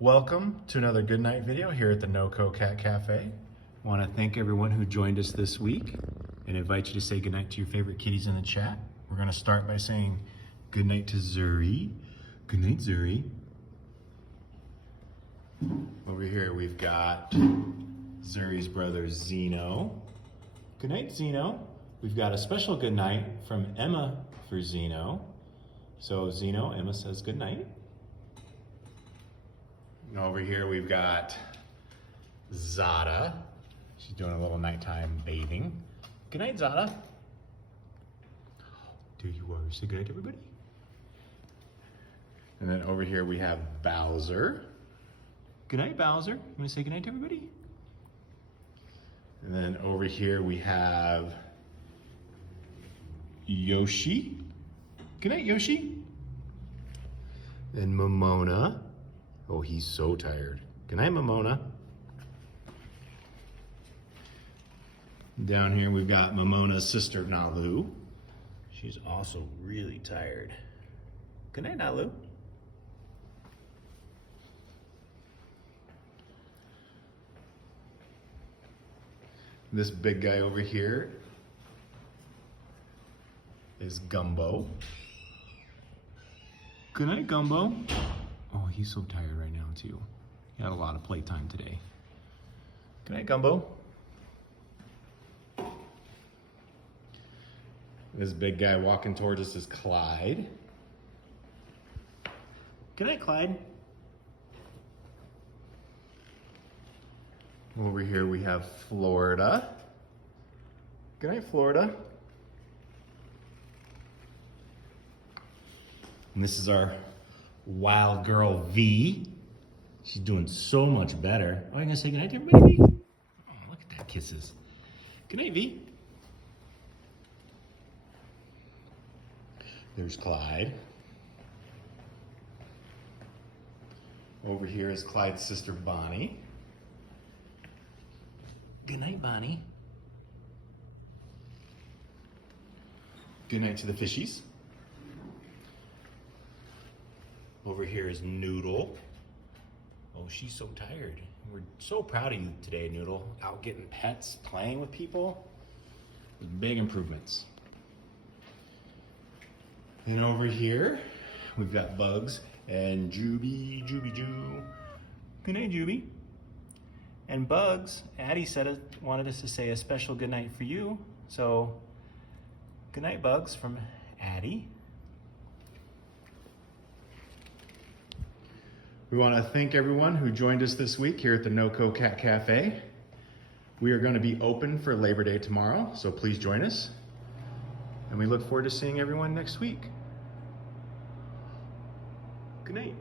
Welcome to another Goodnight video here at the NoCo Cat Cafe. I want to thank everyone who joined us this week and invite you to say goodnight to your favorite kitties in the chat. We're going to start by saying goodnight to Zuri. Goodnight, Zuri. Over here we've got Zuri's brother Zeno. Goodnight, Zeno. We've got a special goodnight from Emma for Zeno. So Zeno, Emma says goodnight. And over here we've got Zada. She's doing a little nighttime bathing. Good night, Zada. Do you want to say good night to everybody? And then over here we have Bowser. Good night, Bowser. You want to say good night to everybody? And then over here we have Yoshi. Good night, Yoshi. And Momona. Oh, he's so tired. Good night, Momona. Down here we've got Momona's sister, Nalu. She's also really tired. Good night, Nalu. This big guy over here is Gumbo. Good night, Gumbo. Oh, he's so tired right now, too. He had a lot of playtime today. Good night, Gumbo. This big guy walking towards us is Clyde. Good night, Clyde. Over here we have Florida. Good night, Florida. And this is our wild girl, V. She's doing so much better. Oh, you gonna say goodnight to everybody, V? Oh, look at that, kisses. Good night, V. There's Clyde. Over here is Clyde's sister, Bonnie. Good night, Bonnie. Good night to the fishies. Over here is Noodle. Oh, she's so tired. We're so proud of you today, Noodle. Out getting pets, playing with people. Big improvements. And over here, we've got Bugs and Juby, Ju. Good night, Juby. And Bugs, Addie wanted us to say a special good night for you. So, good night, Bugs, from Addie. We want to thank everyone who joined us this week here at the NoCo Cat Cafe. We are going to be open for Labor Day tomorrow, so please join us. And we look forward to seeing everyone next week. Good night.